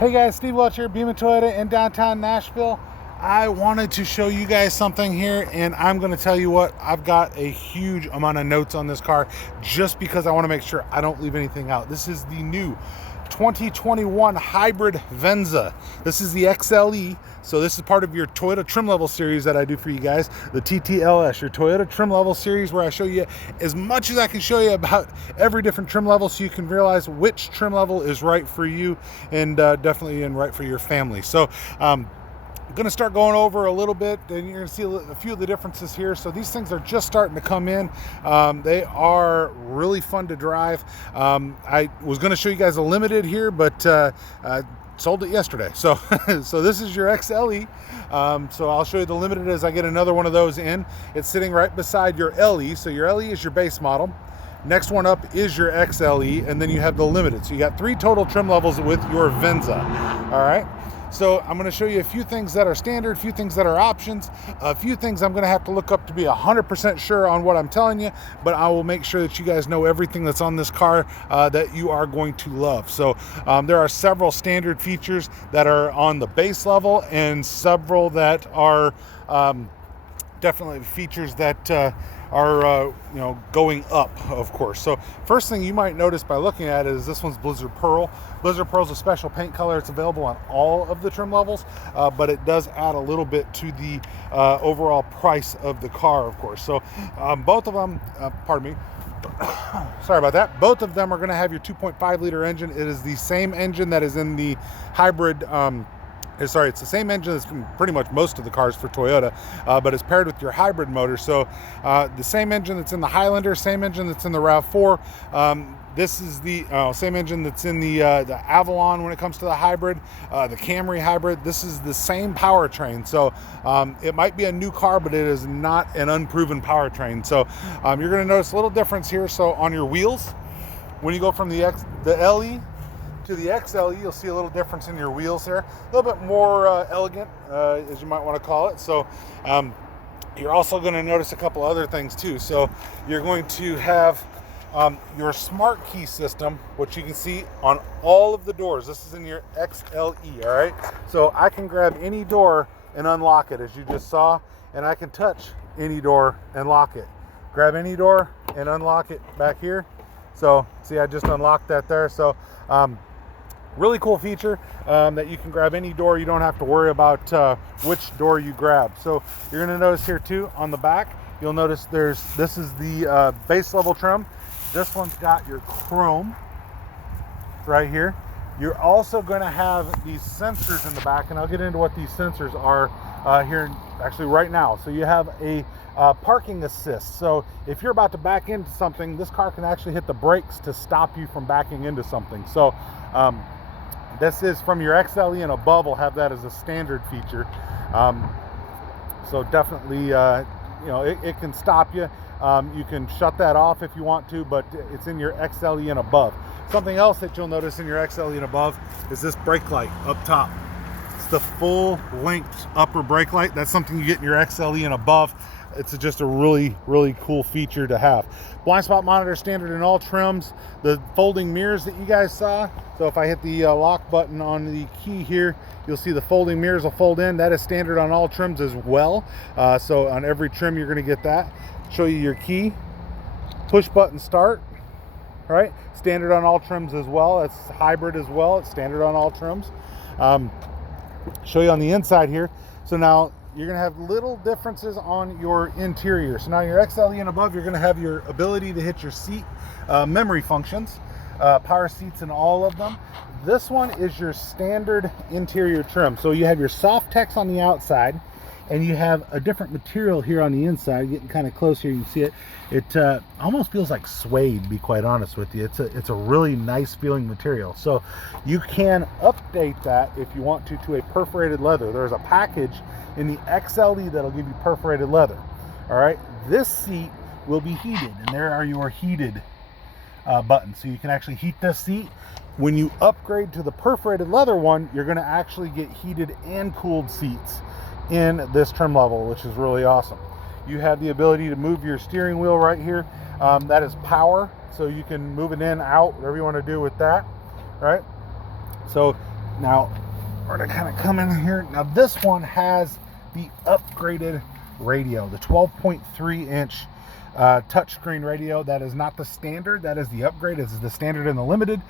Hey guys, Steve Welch here, Beaman Toyota in downtown Nashville. I wanted to show you guys something here, and I'm going to tell you what, I've got a huge amount of notes on this car just because I want to make sure I don't leave anything out. This is the new 2021 hybrid Venza. This is the XLE, so this is part of your Toyota trim level series that I do for you guys, the TTLS, your Toyota trim level series, where I show you as much as I can show you about every different trim level so you can realize which trim level is right for you and definitely right for your family. So I'm going to start going over a little bit, and you're going to see a few of the differences here. So these things are just starting to come in. They are really fun to drive. I was going to show you guys a limited here, but sold it yesterday. So so this is your XLE. So I'll show you the limited as I get another one of those in. It's sitting right beside your LE. So your LE is your base model. Next one up is your XLE, and then you have the limited. So you got 3 total trim levels with your Venza. All right. So I'm going to show you a few things that are standard, a few things that are options, a few things I'm going to have to look up to be 100% sure on what I'm telling you, but I will make sure that you guys know everything that's on this car that you are going to love. So there are several standard features that are on the base level and several that are definitely features that are going up, of course. So first thing you might notice by looking at it is this one's Blizzard Pearl. Blizzard Pearl is a special paint color. It's available on all of the trim levels, but it does add a little bit to the overall price of the car, of course. So both of them, pardon me, sorry about that. Both of them are going to have your 2.5 liter engine. It is the same engine that is in the hybrid. It's the same engine that's in pretty much most of the cars for Toyota, but it's paired with your hybrid motor. So the same engine that's in the Highlander, same engine that's in the RAV4. This is the same engine that's in the Avalon when it comes to the hybrid, the Camry hybrid. This is the same powertrain. So it might be a new car, but it is not an unproven powertrain. So you're going to notice a little difference here. So on your wheels, when you go from the LE to the XLE, you'll see a little difference in your wheels there. A little bit more elegant, as you might want to call it. So you're also going to notice a couple other things too. So you're going to have your smart key system, which you can see on all of the doors. This is in your XLE, all right? So I can grab any door and unlock it, as you just saw, and I can touch any door and lock it. Grab any door and unlock it back here. So see, I just unlocked that there. So really cool feature that you can grab any door. You don't have to worry about which door you grab. So you're going to notice here too on the back, you'll notice this is the base level trim. This one's got your chrome right here. You're also going to have these sensors in the back, and I'll get into what these sensors are here actually right now. So you have a parking assist. So if you're about to back into something, this car can actually hit the brakes to stop you from backing into something. So this is from your XLE and above will have that as a standard feature. So definitely, it can stop you. You can shut that off if you want to, but it's in your XLE and above. Something else that you'll notice in your XLE and above is this brake light up top. It's the full length upper brake light. That's something you get in your XLE and above. It's just a really, really cool feature to have. Blind spot monitor standard in all trims. The folding mirrors that you guys saw. So if I hit the lock button on the key here, you'll see the folding mirrors will fold in. That is standard on all trims as well. So on every trim, you're going to get that. Show you your key. Push button start. Right? Standard on all trims as well. It's hybrid as well. It's standard on all trims. Show you on the inside here. So now you're going to have little differences on your interior. So now your XLE and above, you're going to have your ability to hit your seat memory functions, power seats in all of them. This one is your standard interior trim. So you have your soft text on the outside, and you have a different material here on the inside. Getting kind of close here, you can see it. It almost feels like suede, to be quite honest with you. It's a really nice feeling material. So you can update that if you want to a perforated leather. There's a package in the XLE that'll give you perforated leather. All right, this seat will be heated, and there are your heated buttons. So you can actually heat this seat. When you upgrade to the perforated leather one, you're going to actually get heated and cooled seats in this trim level, which is really awesome. You have the ability to move your steering wheel right here. That is power, so you can move it in, out, whatever you want to do with that, right? So Now, we're gonna kind of come in here. Now this one has the upgraded radio, the 12.3 inch touchscreen radio. That is not the standard, that is the upgrade. This is the standard and the limited.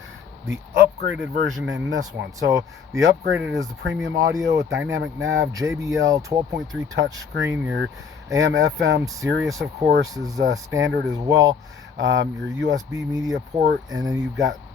The upgraded version in this one. So the upgraded is the premium audio with dynamic nav, JBL, 12.3 touchscreen. Your AM, FM, Sirius, of course, is standard as well. Your USB media port, and then you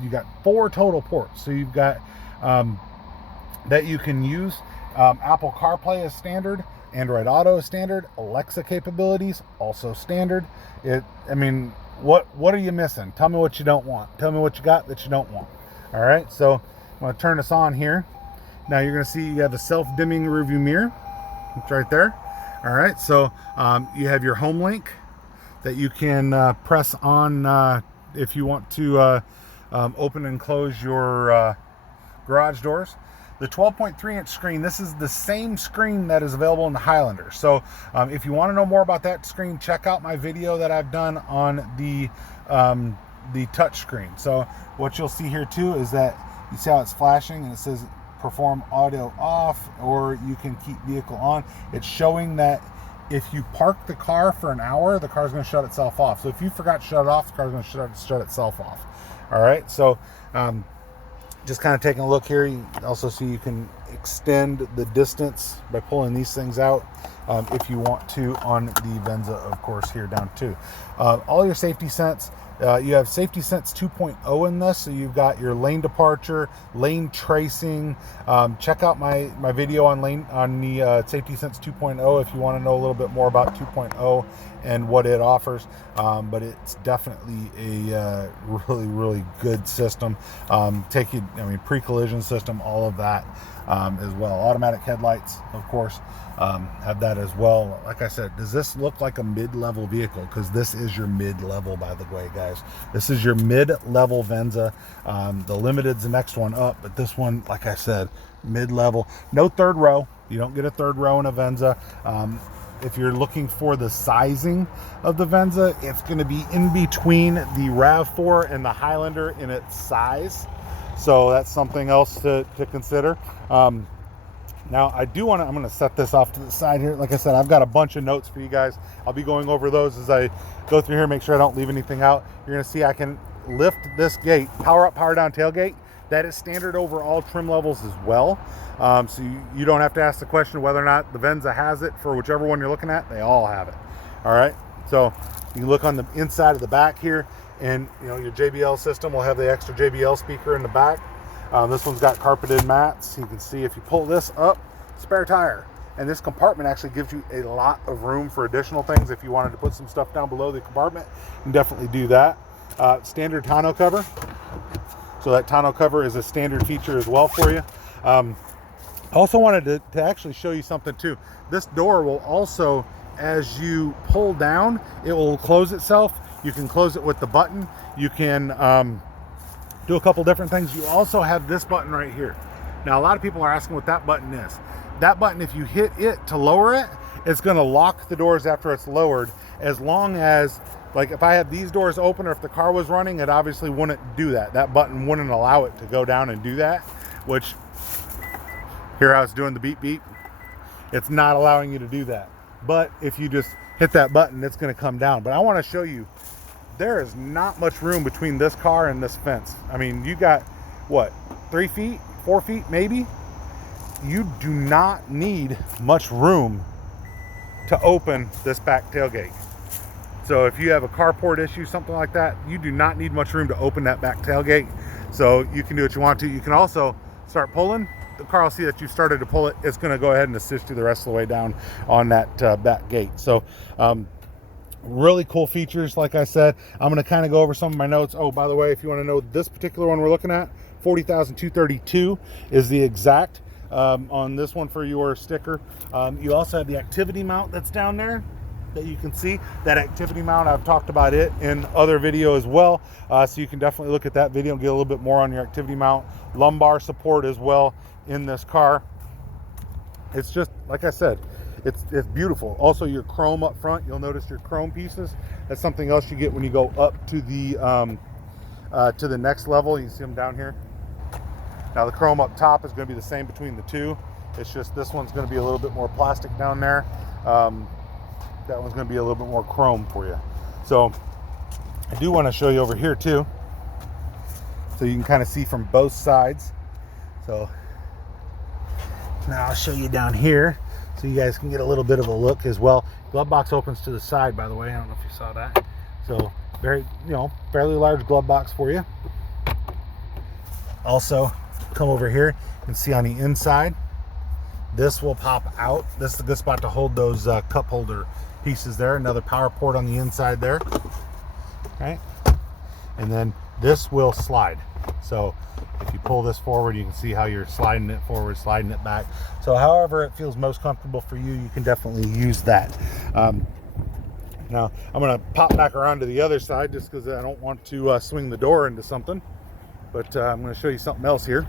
got 4 total ports. So you've got that you can use. Apple CarPlay is standard, Android Auto is standard, Alexa capabilities also standard. I mean, what are you missing? Tell me what you don't want. Tell me what you got that you don't want. All right, so I'm going to turn this on here. Now you're going to see you have a self-dimming rearview mirror. It's right there. All right, so you have your home link that you can press on if you want to open and close your garage doors. The 12.3 inch screen, this is the same screen that is available in the Highlander. So if you want to know more about that screen, check out my video that I've done on the touch screen. So what you'll see here too is that you see how it's flashing and it says perform audio off, or you can keep vehicle on. It's showing that if you park the car for an hour, the car's going to shut itself off. So if you forgot to shut it off, the car's going to shut itself off. All right, so just kind of taking a look here, you also see you can extend the distance by pulling these things out if you want to on the Venza, of course, here down too. All your safety sense, you have Safety Sense 2.0 in this, so you've got your lane departure, lane tracing. Check out my video on the Safety Sense 2.0 if you want to know a little bit more about 2.0 and what it offers. But it's definitely a really good system. Pre-collision system, all of that as well. Automatic headlights, of course, have that as well. Like I said, does this look like a mid-level vehicle? Because this is your mid-level, by the way, guys. This is your mid-level Venza. The Limited's the next one up, but this one, like I said, mid-level. No third row. You don't get a third row in a Venza. If you're looking for the sizing of the Venza, it's going to be in between the RAV4 and the Highlander in its size. So that's something else to consider. Now I'm going to set this off to the side here. Like I said, I've got a bunch of notes for you guys. I'll be going over those as I go through here, make sure I don't leave anything out. You're going to see I can lift this gate, power up, power down tailgate. That is standard over all trim levels as well. So you don't have to ask the question whether or not the Venza has it. For whichever one you're looking at, they all have it. All right, so you can look on the inside of the back here, and your JBL system will have the extra JBL speaker in the back. This one's got carpeted mats. You can see if you pull this up, spare tire. And this compartment actually gives you a lot of room for additional things. If you wanted to put some stuff down below the compartment, you can definitely do that. Standard tonneau cover. So that tonneau cover is a standard feature as well for you. I also wanted to actually show you something too. This door will also, as you pull down, it will close itself. You can close it with the button. You can do a couple different things. You also have this button right here. Now, a lot of people are asking what that button is. That button, if you hit it to lower it, it's going to lock the doors after it's lowered. As long as, like, if I have these doors open or if the car was running, it obviously wouldn't do that. That button wouldn't allow it to go down and do that, which, here I was doing the beep beep. It's not allowing you to do that. But if you just hit that button, it's going to come down. But I want to show you, there is not much room between this car and this fence. I mean, you got, what, 3 feet, 4 feet maybe? You do not need much room to open this back tailgate. So if you have a carport issue, something like that, you do not need much room to open that back tailgate. So you can do what you want to. You can also start pulling. The car will see that you started to pull it. It's going to go ahead and assist you the rest of the way down on that back gate. So really cool features. Like I said, I'm going to kind of go over some of my notes. Oh, by the way, if you want to know this particular one we're looking at, 40,232 is the exact on this one for your sticker. You also have the activity mount that's down there that you can see. That activity mount, I've talked about it in other video as well, so you can definitely look at that video and get a little bit more on your activity mount. Lumbar support as well in this car. It's just, like I said, it's beautiful. Also, your chrome up front, you'll notice your chrome pieces. That's something else you get when you go up to the next level. You see them down here. Now the chrome up top is going to be the same between the two. It's just this one's going to be a little bit more plastic down there. That one's going to be a little bit more chrome for you. So I do want to show you over here too, so you can kind of see from both sides. So now I'll show you down here so you guys can get a little bit of a look as well. Glove box opens to the side, by the way. I don't know if you saw that. So very, fairly large glove box for you. Also, come over here and see on the inside, this will pop out. This is a good spot to hold those cup holder pieces there. Another power port on the inside there. Right? And then this will slide. So if you pull this forward, you can see how you're sliding it forward, sliding it back. So however it feels most comfortable for you, you can definitely use that. Now I'm going to pop back around to the other side just because I don't want to swing the door into something. But I'm going to show you something else here.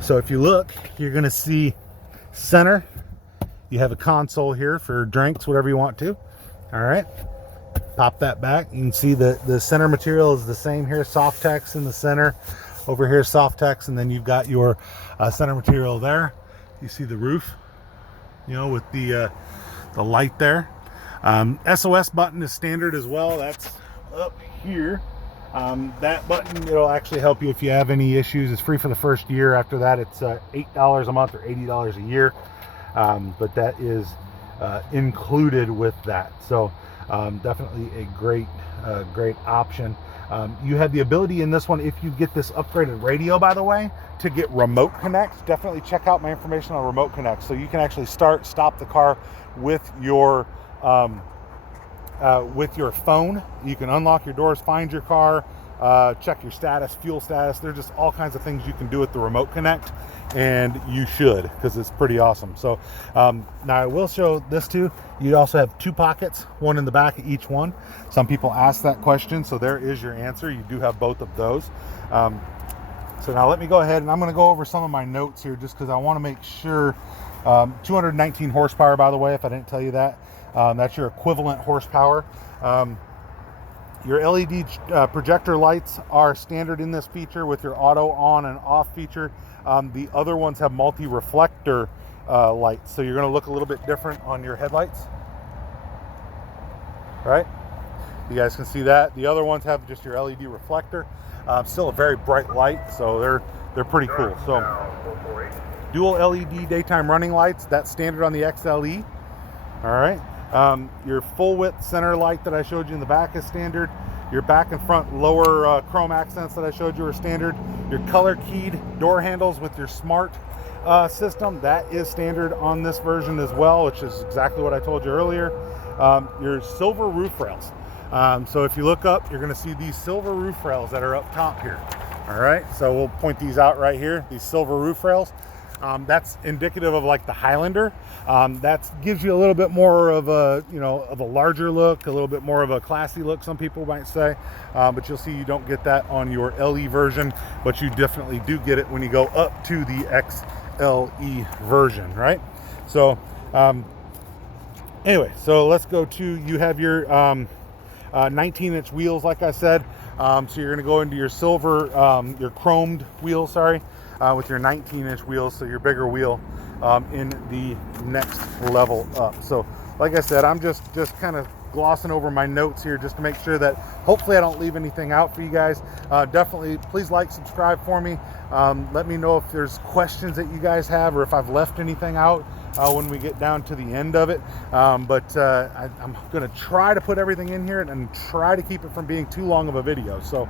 So if you look, you're going to see center. You have a console here for drinks, whatever you want to. All right. Pop that back. You can see the center material is the same here. Softex in the center. Over here, Softex. And then you've got your center material there. You see the roof, with the light there. SOS button is standard as well. That's up here. That button, it'll actually help you if you have any issues. It's free for the first year. After that, it's $8 a month or $80 a year. But that is included with that. So definitely a great option. You have the ability in this one, if you get this upgraded radio, by the way, to get remote connect. Definitely check out my information on remote connect. So you can actually stop the car with your phone. You can unlock your doors, find your car, check your status, fuel status. There's just all kinds of things you can do with the remote connect, and you should, because it's pretty awesome. So now I will show this too. You also have two pockets, one in the back of each one. Some people ask that question, so there is your answer. You do have both of those. So now let me go ahead and I'm going to go over some of my notes here just because I want to make sure. 219 horsepower, by the way, if I didn't tell you that. That's your equivalent horsepower. Your LED projector lights are standard in this feature with your auto on and off feature. The other ones have multi-reflector lights, so you're going to look a little bit different on your headlights. Right? You guys can see that. The other ones have just your LED reflector. Still a very bright light, so they're pretty cool. So dual LED daytime running lights, that's standard on the XLE. All right. Your full width center light that I showed you in the back is standard. Your back and front lower chrome accents that I showed you are standard. Your color keyed door handles with your smart system, that is standard on this version as well, which is exactly what I told you earlier. Your silver roof rails. So if you look up, you're going to see these silver roof rails that are up top here. All right. So we'll point these out right here. These silver roof rails. That's indicative of like the Highlander. That gives you a little bit more of a, of a larger look, a little bit more of a classy look, some people might say. But you'll see you don't get that on your LE version, but you definitely do get it when you go up to the XLE version, right? So anyway, so let's go to, you have your 19-inch wheels, like I said. So you're going to go into your silver, your chromed wheels, sorry. With your 19-inch wheels, so your bigger wheel in the next level up. So like I said, I'm just kind of glossing over my notes here just to make sure that hopefully I don't leave anything out for you guys. Definitely please like, subscribe for me. Let me know if there's questions that you guys have or if I've left anything out when we get down to the end of it. I'm going to try to put everything in here and try to keep it from being too long of a video. So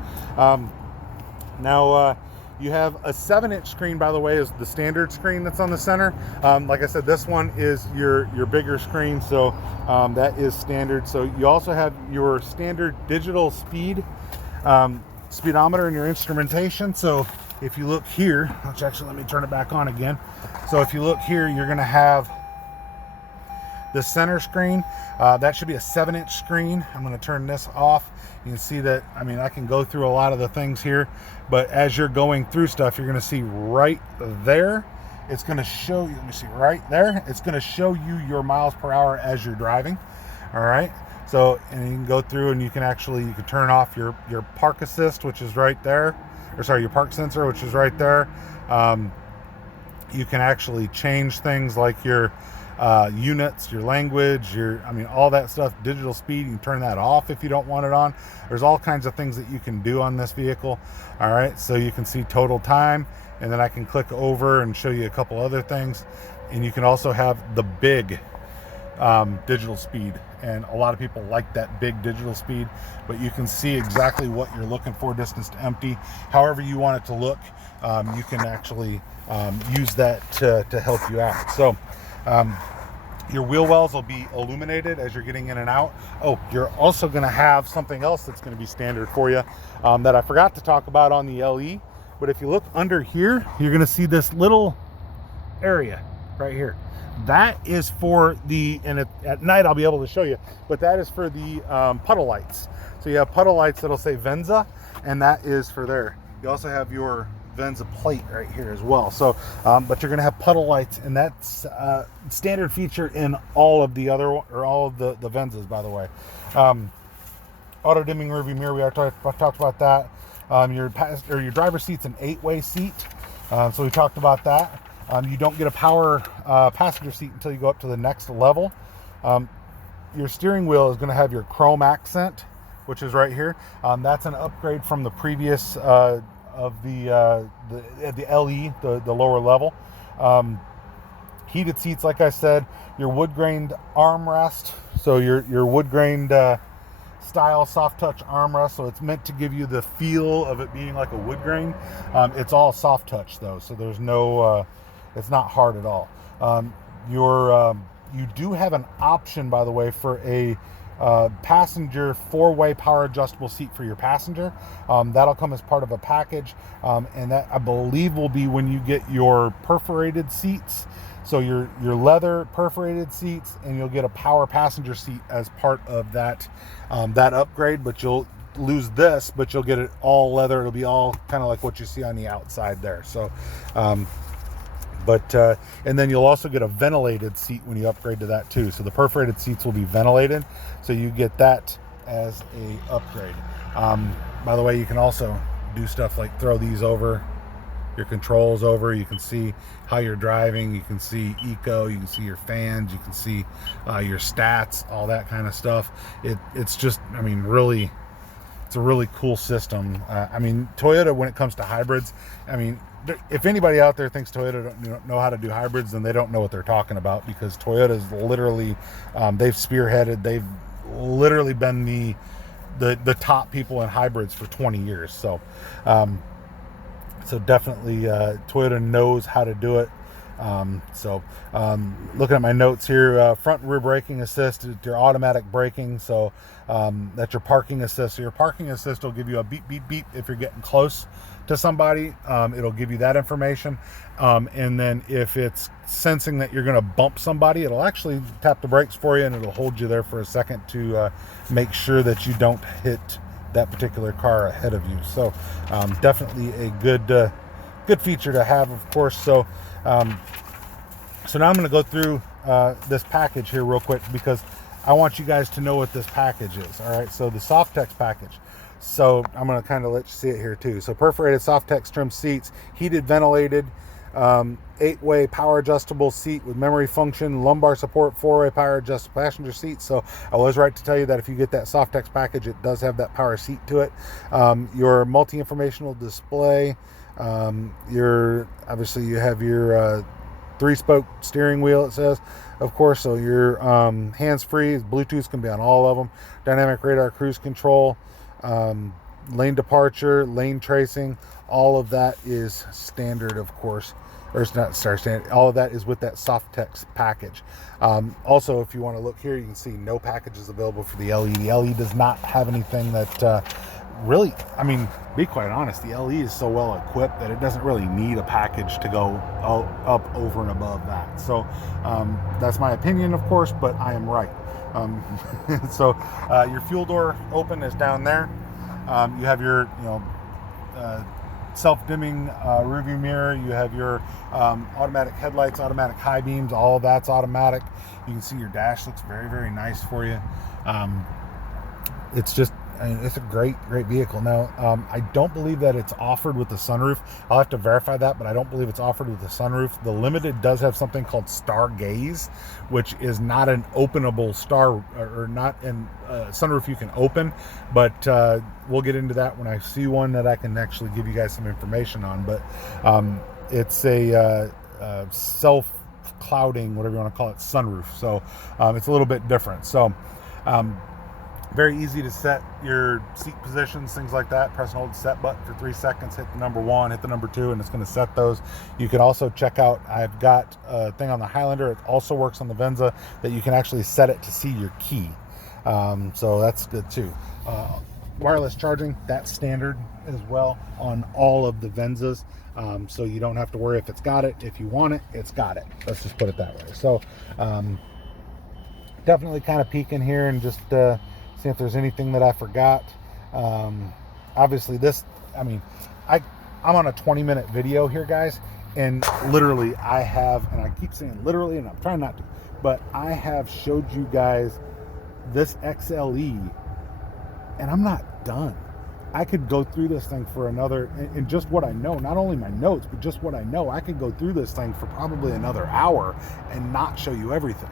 now you have a 7-inch screen, by the way, is the standard screen that's on the center. Like I said, this one is your bigger screen, so that is standard. So you also have your standard digital speedometer in your instrumentation. So if you look here, which actually, let me turn it back on again. So if you look here, you're going to have the center screen. That should be a 7-inch screen. I'm going to turn this off. You can see that, I can go through a lot of the things here, but as you're going through stuff, you're going to see right there, it's going to show you, let me see, right there, it's going to show you your miles per hour as you're driving. All right. So, and you can go through and you can turn off your park assist, which is right there, or sorry, your park sensor, which is right there. You can actually change things like your units, your language, all that stuff, digital speed. You can turn that off if you don't want it on. There's all kinds of things that you can do on this vehicle. All right, so you can see total time, and then I can click over and show you a couple other things. And you can also have the big digital speed, and a lot of people like that big digital speed, but you can see exactly what you're looking for, distance to empty, however you want it to look. You can actually use that to help you out. So your wheel wells will be illuminated as you're getting in and out. Oh, you're also going to have something else that's going to be standard for you that I forgot to talk about on the LE. But if you look under here, you're going to see this little area right here. That is for the, and at night I'll be able to show you, but that is for the puddle lights. So you have puddle lights that'll say Venza, and that is for there. You also have your Venza plate right here as well. So, but you're going to have puddle lights, and that's standard feature in all of the other, or all of the Venzas, by the way. Auto dimming rearview mirror, we already talked about that. Your driver's seat's an 8-way seat, so we talked about that. You don't get a power passenger seat until you go up to the next level. Your steering wheel is going to have your chrome accent, which is right here. That's an upgrade from the previous of the LE, the lower level. Heated seats, like I said. Your wood-grained armrest, so your wood-grained style soft touch armrest, so it's meant to give you the feel of it being like a wood grain. It's all soft touch though, so there's no it's not hard at all. You do have an option, by the way, for a passenger 4-way power adjustable seat for your passenger. That'll come as part of a package, and that, I believe, will be when you get your perforated seats. So your leather perforated seats, and you'll get a power passenger seat as part of that that upgrade. But you'll lose this, but you'll get it all leather. It'll be all kind of like what you see on the outside there. So and then you'll also get a ventilated seat when you upgrade to that too. So the perforated seats will be ventilated, so you get that as a upgrade. By the way, you can also do stuff like throw these over your controls over. You can see how you're driving, you can see eco, you can see your fans, you can see your stats, all that kind of stuff. It's just, I mean, really, it's a really cool system. I mean, Toyota, when it comes to hybrids, I mean, if anybody out there thinks Toyota don't know how to do hybrids, then they don't know what they're talking about, because Toyota's literally, they've spearheaded, they've literally been the top people in hybrids for 20 years. So definitely Toyota knows how to do it. Looking at my notes here, front and rear braking assist, your automatic braking. So that's your parking assist. So your parking assist will give you a beep, beep, beep if you're getting close to somebody. It'll give you that information. And then if it's sensing that you're going to bump somebody, it'll actually tap the brakes for you, and it'll hold you there for a second to make sure that you don't hit that particular car ahead of you. So definitely a good feature to have, of course. So now I'm going to go through this package here real quick, because I want you guys to know what this package is. All right, so the Softex package. So I'm going to kind of let you see it here too. So perforated Softex trim seats, heated, ventilated, 8-way power adjustable seat with memory function, lumbar support, 4-way power adjustable passenger seat. So I was right to tell you that if you get that Softex package, it does have that power seat to it. Your multi-informational display, obviously you have your 3-spoke steering wheel, it says, of course. So your hands-free, Bluetooth can be on all of them. Dynamic radar, cruise control, lane departure, lane tracing, all of that is standard, of course. Or it's not standard. All of that is with that Softex package. Also, if you want to look here, you can see no packages available for the LE. The LE does not have anything that really, I mean, to be quite honest, the LE is so well equipped that it doesn't really need a package to go up over and above that. So that's my opinion, of course, but I am right. So your fuel door open is down there. You have your self-dimming rearview mirror. You have your automatic headlights, automatic high beams. All of that's automatic. You can see your dash looks very, very nice for you. it's just, I mean, it's a great vehicle. Now, I don't believe that it's offered with the sunroof. I'll have to verify that, but I don't believe it's offered with the sunroof. The Limited does have something called Stargaze, which is not an openable star, or not in sunroof you can open, but we'll get into that when I see one that I can actually give you guys some information on. But it's a self-clouding, whatever you want to call it, sunroof. So it's a little bit different. So very easy to set your seat positions, things like that. Press and hold the set button for 3 seconds, hit the number 1, hit the number 2, and it's going to set those. You can also check out, I've got a thing on the Highlander, it also works on the Venza, that you can actually set it to see your key. So that's good too. Wireless charging, that's standard as well on all of the Venzas. So you don't have to worry if it's got it. If you want it, it's got it. Let's just put it that way. So definitely kind of peek in here and just see if there's anything that I forgot. Obviously this, I mean, I'm on a 20-minute video here, guys, and literally I have, and I keep saying literally, and I'm trying not to, but I have showed you guys this XLE, and I'm not done. I could go through this thing for another, and just what I know, not only my notes, but just what I know, I could go through this thing for probably another hour and not show you everything.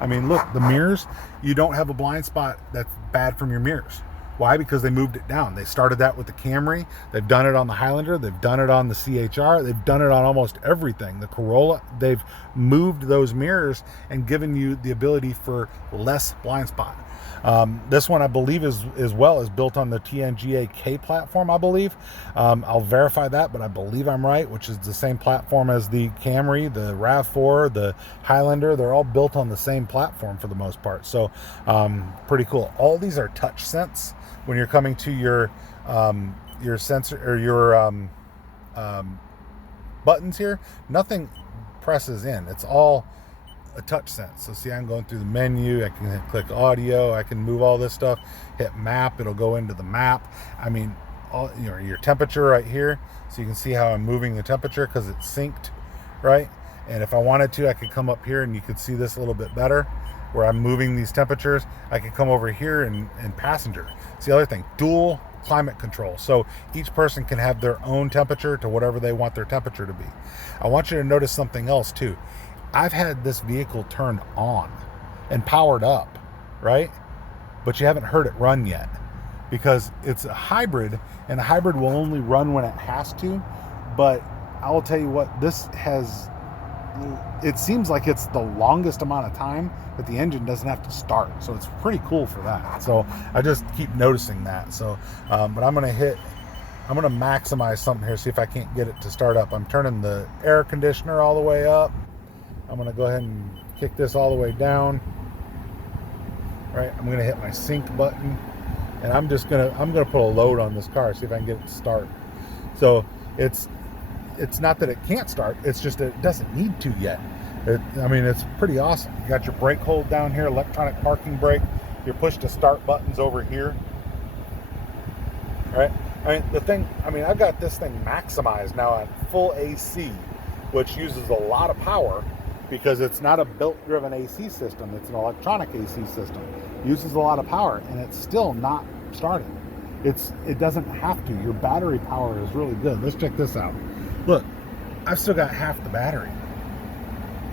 I mean, look, the mirrors, you don't have a blind spot that's bad from your mirrors. Why? Because they moved it down. They started that with the Camry. They've done it on the Highlander. They've done it on the CHR. They've done it on almost everything. The Corolla, they've moved those mirrors and given you the ability for less blind spot. This one, I believe, is built on the TNGA K platform, I believe. I'll verify that, but I believe I'm right, which is the same platform as the Camry, the RAV4, the Highlander. They're all built on the same platform for the most part. So pretty cool. All these are touch sense when you're coming to your sensor or your buttons here. Nothing presses in. It's all a touch sense. So see, I'm going through the menu. I can click audio. I can move all this stuff. Hit map. It'll go into the map. I mean, all, you know, your temperature right here. So you can see how I'm moving the temperature because it's synced, right? And if I wanted to, I could come up here and you could see this a little bit better where I'm moving these temperatures. I could come over here and passenger. It's the other thing, dual climate control. So each person can have their own temperature to whatever they want their temperature to be. I want you to notice something else too. I've had this vehicle turned on and powered up, right? But you haven't heard it run yet because it's a hybrid, and a hybrid will only run when it has to. But I will tell you what, it seems like it's the longest amount of time that the engine doesn't have to start. So it's pretty cool for that. So I just keep noticing that. So, but I'm going to maximize something here, see if I can't get it to start up. I'm turning the air conditioner all the way up. I'm going to go ahead and kick this all the way down. Right, I'm going to hit my sync button, and I'm going to put a load on this car, see if I can get it to start. So it's not that it can't start, it's just that it doesn't need to yet. I mean, it's pretty awesome. You got your brake hold down here, electronic parking brake, your push to start buttons over here. Right? I've got this thing maximized now at full AC, which uses a lot of power because it's not a belt-driven AC system. It's an electronic AC system. It uses a lot of power, and it's still not starting. It doesn't have to. Your battery power is really good. Let's check this out. Look, I've still got half the battery,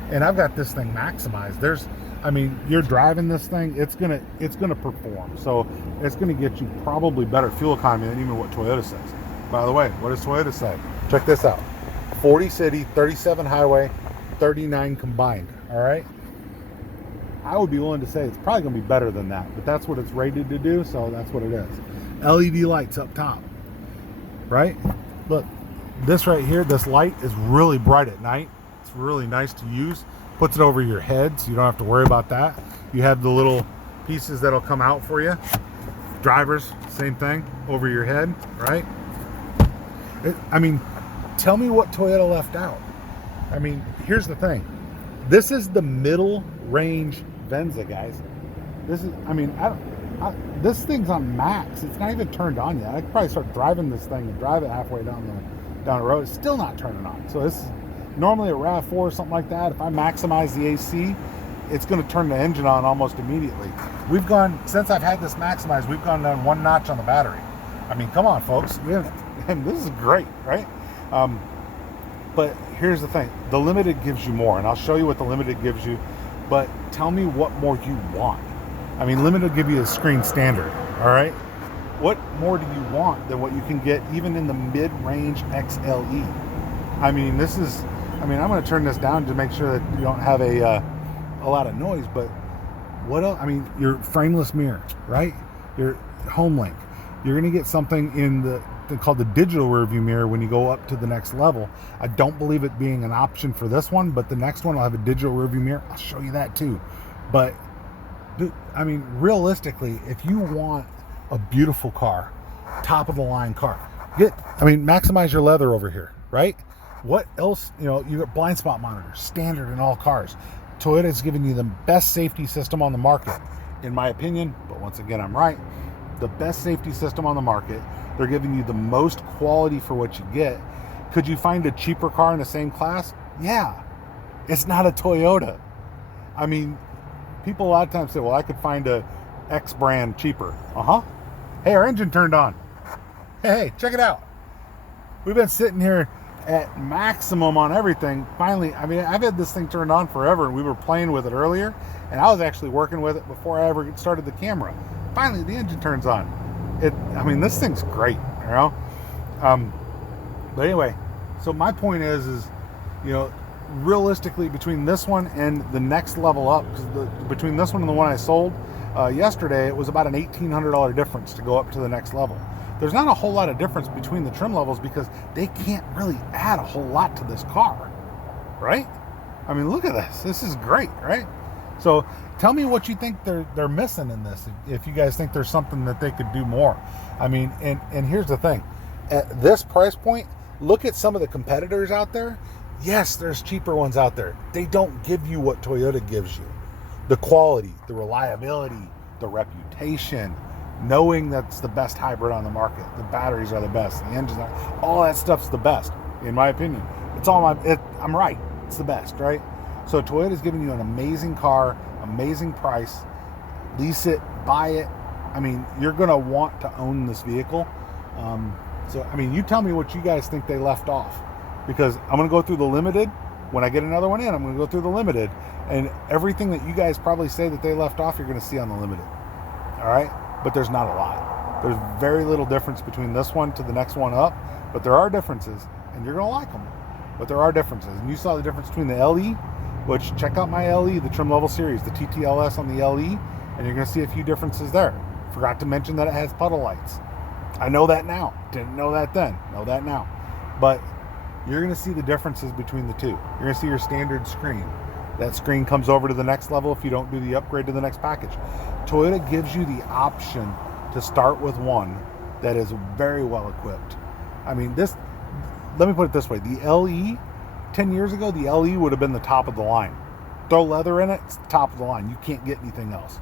and I've got this thing maximized. You're driving this thing, it's gonna perform. So it's gonna get you probably better fuel economy than even what Toyota says. By the way, what does Toyota say? Check this out. 40 city, 37 highway, 39 combined. All right. I would be willing to say it's probably gonna be better than that, but that's what it's rated to do. So that's what it is. LED lights up top, right? Look, this right here, this light is really bright at night. It's really nice to use. Puts it over your head, so you don't have to worry about that. You have the little pieces that'll come out for you. Drivers, same thing, over your head, right? Tell me what Toyota left out. Here's the thing. This is the middle range Venza, guys. This thing's on max. It's not even turned on yet. I could probably start driving this thing and drive it halfway down the road. It's still not turning on. So this is normally a RAV4 or something like that. If I maximize the AC, it's going to turn the engine on almost immediately. We've gone, since I've had this Maximize, we've gone down 1 notch on the battery. I mean, come on, folks. This is great, right? But here's the thing. The Limited gives you more, and I'll show you what the Limited gives you, but tell me what more you want. I mean, Limited will give you a screen standard, all right? What more do you want than what you can get even in the mid-range XLE? I mean, I'm going to turn this down to make sure that you don't have a lot of noise, but what else? I mean, your frameless mirror, right? Your HomeLink. You're going to get something in called the digital rearview mirror when you go up to the next level. I don't believe it being an option for this one, but the next one will have a digital rearview mirror. I'll show you that too. But I mean, realistically, if you want a beautiful car, top of the line car, maximize your leather over here, right? What else? You got blind spot monitors, standard in all cars. Toyota's giving you the best safety system on the market, in my opinion, but once again, I'm right. The best safety system on the market. They're giving you the most quality for what you get. Could you find a cheaper car in the same class? Yeah. It's not a Toyota. I mean, people a lot of times say, well, I could find a X brand cheaper. Hey, our engine turned on. Hey, check it out. We've been sitting here at maximum on everything. Finally, I mean, I've had this thing turned on forever, and we were playing with it earlier, and I was actually working with it before I ever started the camera. Finally, the engine turns on. This thing's great, you know? But anyway, so my point is, realistically, between this one and the next level up, because between this one and the one I sold yesterday, it was about an $1,800 difference to go up to the next level. There's not a whole lot of difference between the trim levels because they can't really add a whole lot to this car, right? I mean, look at this. This is great, right? So tell me what you think they're missing in this. If you guys think there's something that they could do more. I mean, and here's the thing. At this price point, look at some of the competitors out there. Yes, there's cheaper ones out there. They don't give you what Toyota gives you. The quality, the reliability, the reputation, knowing that's the best hybrid on the market. The batteries are the best. The engines are, all that stuff's the best, in my opinion. I'm right. It's the best, right? So Toyota's giving you an amazing car, amazing price. Lease it, buy it. I mean, you're going to want to own this vehicle. You tell me what you guys think they left off. Because I'm going to go through the Limited. When I get another one in, I'm going to go through the Limited. And everything that you guys probably say that they left off, you're going to see on the Limited. All right? But there's not a lot. There's very little difference between this one to the next one up. But there are differences. And you're going to like them. But there are differences. And you saw the difference between the LE, which check out my LE, the trim level series, the TTLS on the LE. And you're going to see a few differences there. Forgot to mention that it has puddle lights. I know that now. Didn't know that then. Know that now. But you're going to see the differences between the two. You're going to see your standard screen. That screen comes over to the next level if you don't do the upgrade to the next package. Toyota gives you the option to start with one that is very well equipped. I mean, let me put it this way. The LE, 10 years ago, the LE would have been the top of the line. Throw leather in it, it's the top of the line. You can't get anything else,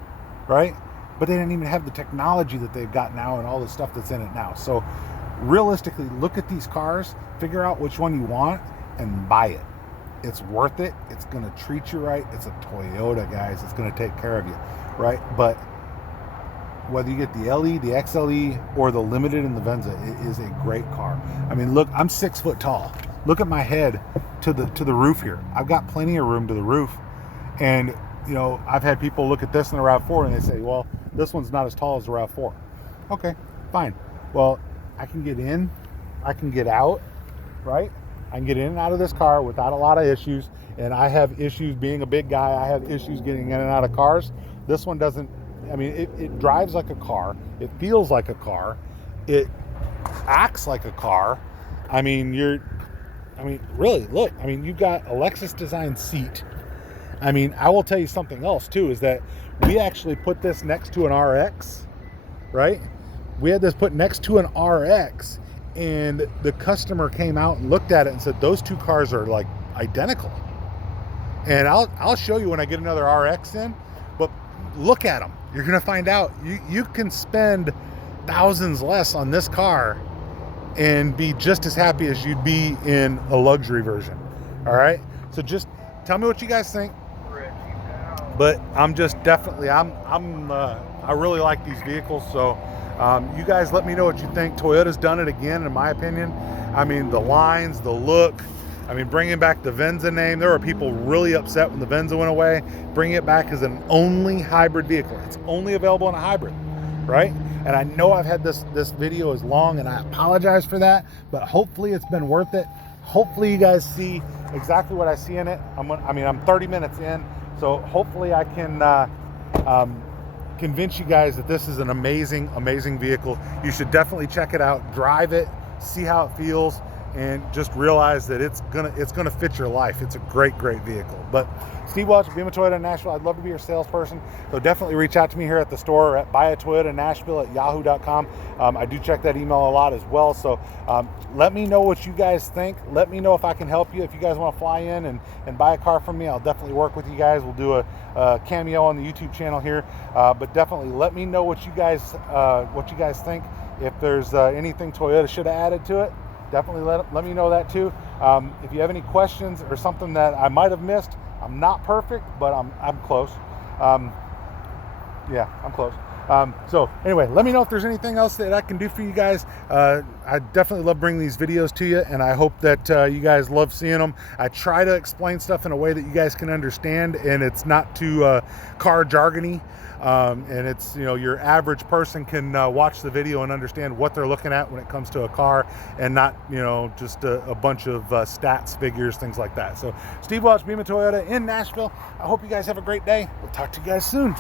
right? But they didn't even have the technology that they've got now and all the stuff that's in it now. So realistically, look at these cars, figure out which one you want, and buy it. It's worth it. It's going to treat you right. It's a Toyota, guys. It's going to take care of you, right? But whether you get the LE, the XLE, or the Limited and the Venza, it is a great car. I mean, look, I'm 6 foot tall. Look at my head to the roof here. I've got plenty of room to the roof. And, I've had people look at this in the RAV4 and they say, well, this one's not as tall as the RAV4. Okay, fine. Well, I can get in, I can get out, right? I can get in and out of this car without a lot of issues. And I have issues being a big guy. I have issues getting in and out of cars. This one doesn't. It drives like a car. It feels like a car. It acts like a car. Really, look. You've got a Lexus design seat. I will tell you something else too, is that we actually put this next to an RX, right? We had this put next to an RX, and the customer came out and looked at it and said, those two cars are like identical. And I'll show you when I get another RX in, but look at them. You're going to find out you can spend thousands less on this car and be just as happy as you'd be in a luxury version. All right. So just tell me what you guys think. but I'm just definitely, I really like these vehicles. So you guys let me know what you think. Toyota's done it again, in my opinion. I mean, the lines, the look, I mean, bringing back the Venza name. There were people really upset when the Venza went away. Bringing it back as an only hybrid vehicle. It's only available in a hybrid, right? And I know I've had this video is long, and I apologize for that, but hopefully it's been worth it. Hopefully you guys see exactly what I see in it. I'm 30 minutes in, so hopefully I can convince you guys that this is an amazing, amazing vehicle. You should definitely check it out, drive it, see how it feels, and just realize that it's gonna fit your life. It's a great vehicle. But Steve Welch, Bema Toyota in Nashville, I'd love to be your salesperson, so definitely reach out to me here at the store or at buyatoyotanashville@yahoo.com. I do check that email a lot as well, so let me know what you guys think. Let me know if I can help you. If you guys want to fly in and buy a car from me, I'll definitely work with you guys. We'll do a cameo on the YouTube channel here, but definitely let me know what you guys think. If there's anything Toyota should have added to it, definitely let me know that too. If you have any questions or something that I might have missed, I'm not perfect, but I'm close. Yeah, I'm close. So anyway, let me know if there's anything else that I can do for you guys. I definitely love bringing these videos to you, and I hope that you guys love seeing them. I try to explain stuff in a way that you guys can understand, and it's not too car jargony. And it's, you know, your average person can watch the video and understand what they're looking at when it comes to a car, and not, you know, just a bunch of stats, figures, things like that. So Steve Welch, Bema Toyota in Nashville. I hope you guys have a great day. We'll talk to you guys soon.